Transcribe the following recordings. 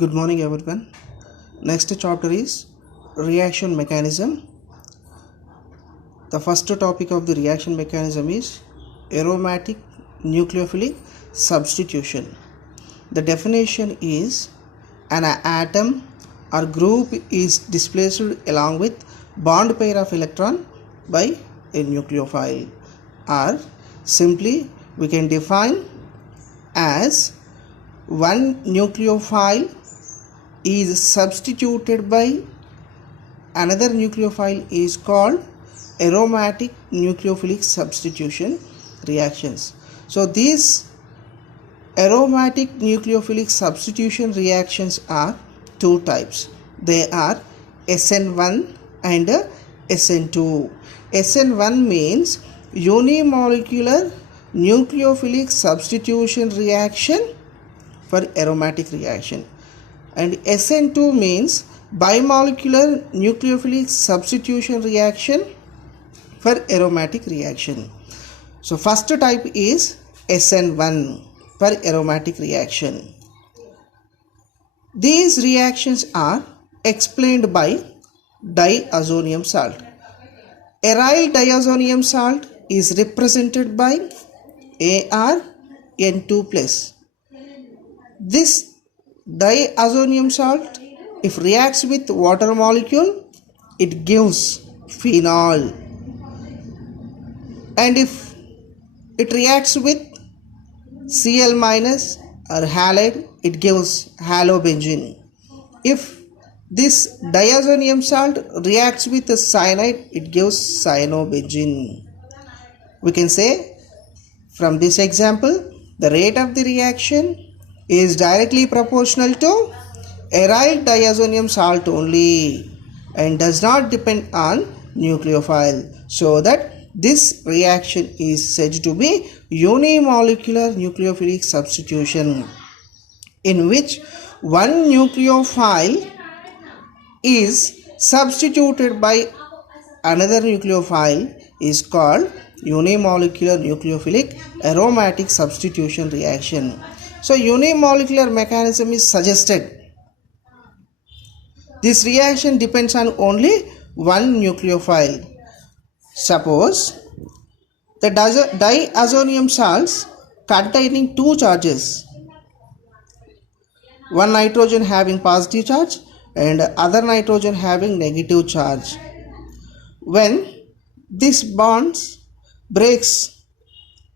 Good morning, everyone. Next chapter is reaction mechanism. The first topic of the reaction mechanism is aromatic nucleophilic substitution. The definition is an atom or group is displaced along with bond pair of electron by a nucleophile, or simply we can define as one nucleophile is substituted by another nucleophile is called aromatic nucleophilic substitution reactions. So these aromatic nucleophilic substitution reactions are two types. They are SN1 and SN2. SN1 means unimolecular nucleophilic substitution reaction for aromatic reaction, and SN2 means bimolecular nucleophilic substitution reaction for aromatic reaction. So first type is SN1 for aromatic reaction. These reactions are explained by diazonium salt. Aryl diazonium salt is represented by ArN2+. This diazonium salt, if reacts with water molecule, it gives phenol, and if it reacts with Cl- or halide, it gives halobenzene. If this diazonium salt reacts with the cyanide, it gives cyanobenzene. We can say from this example, the rate of the reaction is directly proportional to aryl diazonium salt only and does not depend on nucleophile, so that this reaction is said to be unimolecular nucleophilic substitution, in which one nucleophile is substituted by another nucleophile is called unimolecular nucleophilic aromatic substitution reaction. So unimolecular mechanism is suggested. This reaction depends on only one nucleophile. Suppose the diazonium salts containing two charges, one nitrogen having positive charge and other nitrogen having negative charge. When this bonds breaks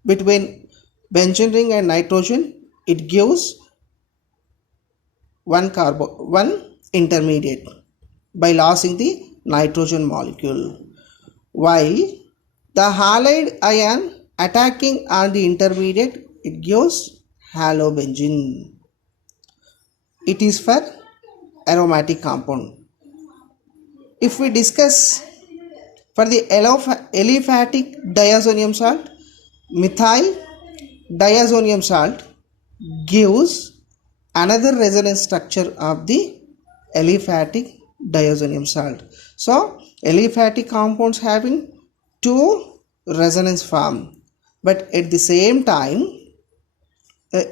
between benzene ring and nitrogen, it gives one intermediate by losing the nitrogen molecule, while the halide ion attacking on the intermediate, it gives halobenzene. It is for aromatic compound. If we discuss for the aliphatic diazonium salt, methyl diazonium salt gives another resonance structure of the aliphatic diazonium salt. So aliphatic compounds having two resonance form, but at the same time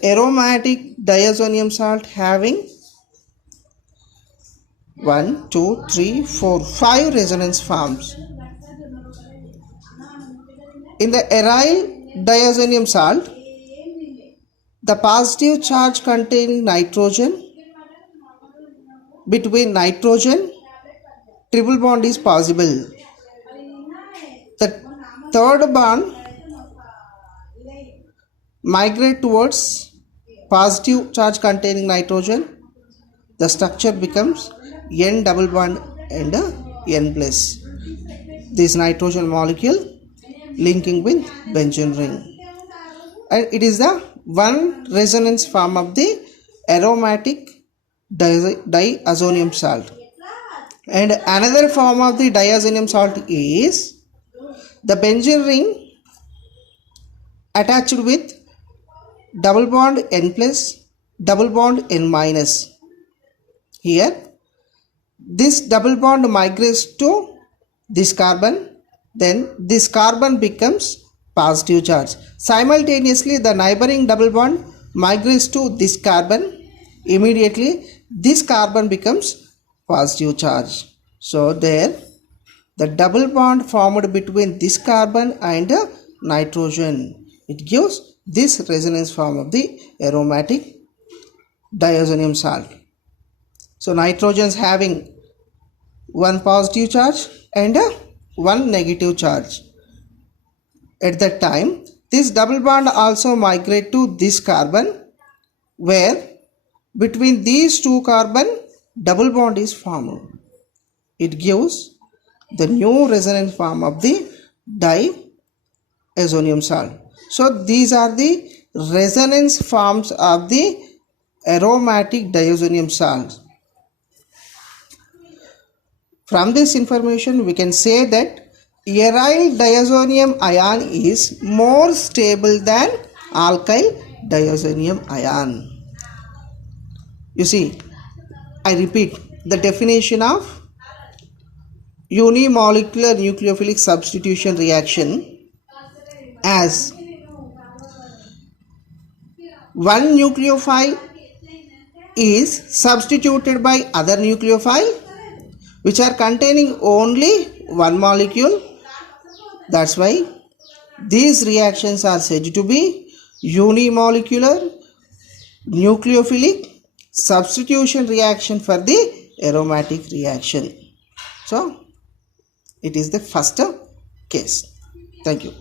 aromatic diazonium salt having 5 resonance forms. In the aryl diazonium salt, the positive charge containing nitrogen, between nitrogen triple bond is possible. The third bond migrate towards positive charge containing nitrogen. The structure becomes N double bond and N plus. This nitrogen molecule linking with benzene ring, and it is the one resonance form of the aromatic diazonium salt. And another form of the diazonium salt is the benzene ring attached with double bond N plus, double bond N minus. Here this double bond migrates to this carbon, then this carbon becomes positive charge. Simultaneously, the neighboring double bond migrates to this carbon, immediately this carbon becomes positive charge. So there the double bond formed between this carbon and nitrogen, it gives this resonance form of the aromatic diazonium salt. So nitrogen is having one positive charge and one negative charge. At that time, this double bond also migrate to this carbon, where between these two carbon double bond is formed. It gives the new resonance form of the diazonium salt. So these are the resonance forms of the aromatic diazonium salt. From this information we can say that aryl diazonium ion is more stable than alkyl diazonium ion. You see, I repeat the definition of unimolecular nucleophilic substitution reaction as one nucleophile is substituted by other nucleophile which are containing only one molecule. That's why these reactions are said to be unimolecular nucleophilic substitution reaction for the aromatic reaction. So it is the first case. Thank you.